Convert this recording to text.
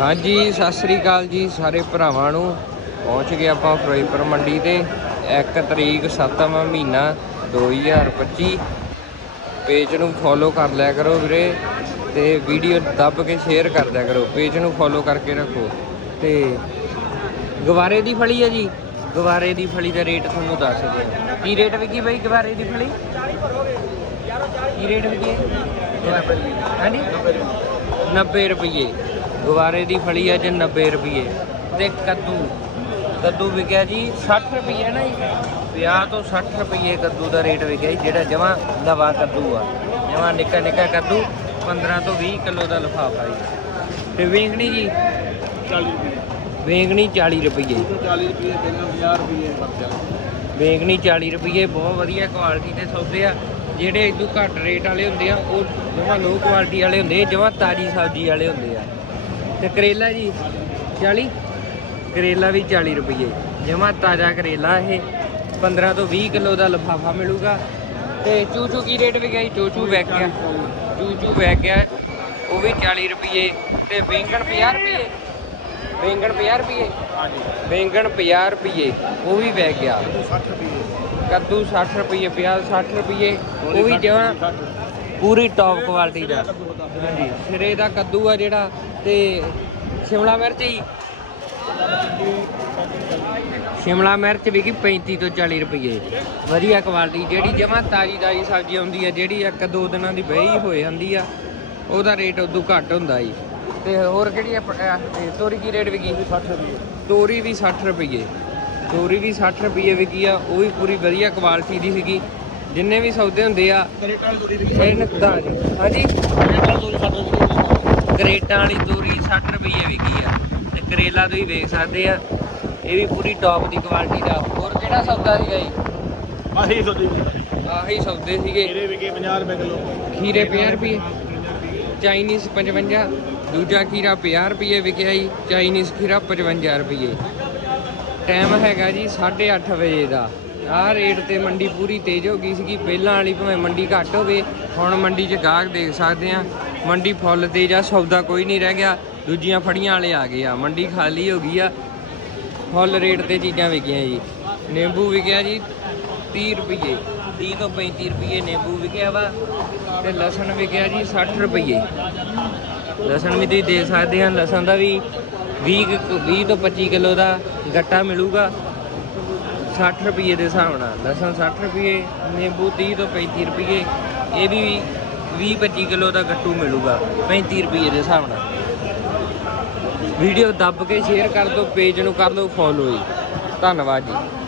ਹਾਂਜੀ, ਸਤਿ ਸ੍ਰੀ ਅਕਾਲ ਜੀ ਸਾਰੇ ਭਰਾਵਾਂ ਨੂੰ। ਪਹੁੰਚ ਗਏ ਆਪਾਂ ਫਿਰੋਜ਼ਪੁਰ ਮੰਡੀ ਤੇ। 1 ਤਰੀਕ 7ਵਾਂ ਮਹੀਨਾ 2025 ਪੇਜ ਨੂੰ ਫੋਲੋ ਕਰ ਲਿਆ ਕਰੋ ਵੀਰੇ ਤੇ ਵੀਡੀਓ ਦੱਬ ਕੇ ਸ਼ੇਅਰ ਕਰ ਦਿਆ ਕਰੋ। ਪੇਜ ਨੂੰ ਫੋਲੋ ਕਰਕੇ ਰੱਖੋ। ਤੇ ਗਵਾਰੇ ਦੀ ਫਲੀ ਹੈ ਜੀ? ਗਵਾਰੇ ਦੀ ਫਲੀ ਦਾ ਰੇਟ ਤੁਹਾਨੂੰ ਦੱਸ ਦਿਆਂ ਕੀ ਰੇਟ ਵਿਕੀ ਬਈ ਗਵਾਰੇ ਦੀ ਫਲੀ? ਕੀ ਰੇਟ ਵਿਕੀ? ਹੈ ਹਾਂਜੀ? 90 ਰੁਪਏ ਗਵਾਰੇ ਦੀ ਫਲੀ ਹੈ ਜੀ 90 ਰੁਪਏ ਤੇ ਕੱਦੂ ਕੱਦੂ ਵਿਕਿਆ ਜੀ 60 ਰੁਪਏ ਨਾ ਜੀ। 50 ਤੋਂ 60 ਰੁਪਏ ਕੱਦੂ ਦਾ ਰੇਟ ਵਿਕਿਆ ਜੀ ਜਿਹੜਾ ਜਮਾ ਨਵਾਂ ਕੱਦੂ ਆ। ਜਮਾ ਨਿੱਕਾ ਨਿੱਕਾ ਕੱਦੂ 15 ਤੋਂ 20 ਕਿਲੋ ਦਾ ਲਫਾਫਾ ਜੀ। ਤੇ ਵੇਂਗਣੀ ਜੀ 40 ਰੁਪਏ ਵੇਂਗਣੀ 40 ਰੁਪਏ 40 ਰੁਪਏ ਦੇਣਾ 50 ਰੁਪਏ ਖਰਚਾ ਵੇਂਗਣੀ 40 ਰੁਪਏ ਬਹੁਤ ਵਧੀਆ ਕੁਆਲਿਟੀ ਦੇ ਸੌਦੇ ਆ। ਜਿਹੜੇ ਇਦੋਂ ਘੱਟ ਰੇਟ ਵਾਲੇ ਹੁੰਦੇ ਆ ਉਹ ਜਮਾ ਲੋ ਕੁਆਲਿਟੀ ਵਾਲੇ ਹੁੰਦੇ ਜਮਾ ਤਾਜੀ ਸਬਜ਼ੀ ਵਾਲੇ ਹੁੰਦੇ ਆ। ਤੇ ਕਰੇਲਾ ਜੀ 40 ਕਰੇਲਾ ਵੀ 40 ਰੁਪਏ ਜਮਾ ਤਾਜ਼ਾ ਕਰੇਲਾ ਇਹ। 15 ਤੋਂ 20 ਕਿਲੋ ਦਾ ਲਫਾਫਾ ਮਿਲੂਗਾ। ਤੇ ਚੂਚੂ ਕੀ ਰੇਟ ਵਿਕਿਆ ਜੀ? ਚੂਚੂ ਵੈਕ ਗਿਆ। ਚੂਚੂ ਵੈਕ ਗਿਆ। ਉਹ ਵੀ 40 ਰੁਪਏ ਤੇ ਬੈਂਗਣ 50 ਰੁਪਏ ਬੈਂਗਣ 50 ਰੁਪਏ ਹਾਂਜੀ ਬੈਂਗਣ 50 ਰੁਪਏ ਉਹ ਵੀ ਵੈਕ ਗਿਆ। 60 ਰੁਪਏ ਕੱਦੂ 60 ਰੁਪਏ ਪਿਆਜ਼ 60 ਰੁਪਏ ਉਹ ਵੀ ਜਮਾਂ ਪੂਰੀ ਟੌਪ ਕੁਆਲਿਟੀ ਦਾ। ਹਾਂਜੀ। ਸਿਰੇ ਦਾ ਕੱਦੂ ਆ ਜਿਹੜਾ ਤੇ ਸ਼ਿਮਲਾ ਮਿਰਚ ਹੀ ਸ਼ਿਮਲਾ ਮਿਰਚ ਵੀ ਕੀ 35 ਤੋਂ 40 ਰੁਪਏ ਵਧੀਆ ਕੁਆਲਿਟੀ ਜਿਹੜੀ ਜਮਾਂ ਤਾਜੀ ਤਾਜੀ ਸਬਜ਼ੀ ਆਉਂਦੀ ਆ ਜਿਹੜੀ ਇੱਕ ਦੋ ਦਿਨਾਂ ਦੀ ਬਹੀ ਹੋ ਜਾਂਦੀ ਆ ਉਹਦਾ ਰੇਟ ਉਦੋਂ ਘੱਟ ਹੁੰਦਾ ਜੀ। ਤੇ ਹੋਰ ਕਿਹੜੀ ਆ ਪ- ਅਹ ਇਹ ਤੋਰੀ ਕੀ ਰੇਟ ਵਿਕੀ? 60 ਰੁਪਏ ਤੋਰੀ ਵੀ 60 ਰੁਪਏ ਤੋਰੀ ਵੀ 60 ਰੁਪਏ ਵਿਕੀ ਆ ਉਹ ਵੀ ਪੂਰੀ ਵਧੀਆ ਕੁਆਲਿਟੀ ਦੀ ਸੀਗੀ। ਜਿੰਨੇ ਵੀ ਸੌਦੇ ਹੁੰਦੇ ਆ ਕਰੇਟਾਂ ਦੂਰੀ ਇਹ ਨਕਦਾ ਜੀ ਹਾਂਜੀ? ਕਰੇਟਾਂ ਦੂਰੀ 60 ਰੁਪਏ ਕਰੇਟਾਂ ਵਾਲੀ ਤੋਰੀ 60 ਰੁਪਏ ਵਿਕੀ ਆ ਤੇ ਕਰੇਲਾ ਤੁਸੀਂ ਵੇਖ ਸਕਦੇ ਆ ਇਹ ਵੀ ਪੂਰੀ ਟੌਪ ਦੀ ਕੁਆਲਿਟੀ ਦਾ। ਹੋਰ ਕਿਹੜਾ ਸੌਦਾ ਸੀਗਾ ਜੀ ਆਹੀ ਸੋਦੀ ਆਹੀ ਸੌਦੇ ਸੀਗੇ। ਇਹਦੇ ਵਿਕੇ 50 ਰੁਪਏ ਕਿਲੋ। ਖੀਰੇ 50 ਰੁਪਏ ਚਾਈਨੀਜ਼ 55 ਦੂਜਾ ਖੀਰਾ 50 ਰੁਪਏ ਵਿਕਿਆ ਜੀ ਚਾਈਨੀਜ਼ ਖੀਰਾ 55 ਰੁਪਏ ਟਾਈਮ ਹੈਗਾ ਜੀ 8:30 ਵਜੇ ਦਾ। ਆਹ ਰੇਟ ਤੇ ਮੰਡੀ ਪੂਰੀ ਤੇਜ਼ ਹੋ ਗਈ ਸੀਗੀ। ਪਹਿਲਾਂ ਵਾਲੀ ਭਾਵੇਂ ਮੰਡੀ ਘੱਟ ਹੋਵੇ, ਹੁਣ ਮੰਡੀ 'ਚ ਗਾਹਕ ਦੇਖ ਸਕਦੇ ਆ ਮੰਡੀ ਫੁੱਲ ਤੇਜ਼ ਆ, ਸੌਦਾ ਕੋਈ ਨਹੀਂ ਰਹਿ ਗਿਆ। ਦੂਜੀਆਂ ਫੜੀਆਂ ਵਾਲੇ ਆ ਗਏ ਆ। ਮੰਡੀ ਖਾਲੀ ਹੋ ਗਈ ਆ। ਫੁੱਲ ਰੇਟ ਤੇ ਚੀਜ਼ਾਂ ਵਿਕੀਆਂ ਜੀ। ਨਿੰਬੂ ਵਿਕਿਆ ਜੀ 30 ਰੁਪਏ 30 ਤੋਂ 35 ਰੁਪਏ ਨਿੰਬੂ ਵਿਕਿਆ ਵਾ। ਤੇ ਲਸਣ ਵਿਕਿਆ ਜੀ 60 ਰੁਪਏ ਲਸਣ ਵੀ ਤੁਸੀਂ ਦੇ ਸਕਦੇ ਆ ਲਸਣ ਦਾ ਵੀ 20 ਕੁ- 20 ਤੋਂ 25 ਕਿਲੋ ਦਾ ਗੱਟਾ ਮਿਲੂਗਾ। 60 ਰੁਪਏ ਦੇ ਹਿਸਾਬ ਨਾਲ। ਲਸਣ 60 ਰੁਪਏ ਨਿੰਬੂ 30 ਤੋਂ 35 ਰੁਪਏ ਇਹ ਵੀ 20 25 ਕਿਲੋ ਦਾ ਗੱਟੂ ਮਿਲੂਗਾ 35 ਰੁਪਏ ਦੇ ਹਿਸਾਬ ਨਾਲ। ਵੀਡੀਓ ਦੱਬ ਕੇ ਸ਼ੇਅਰ ਕਰ ਦਿਓ, ਪੇਜ ਨੂੰ ਕਰ ਦਿਓ ਫੋਲੋ ਜੀ। ਧੰਨਵਾਦ ਜੀ।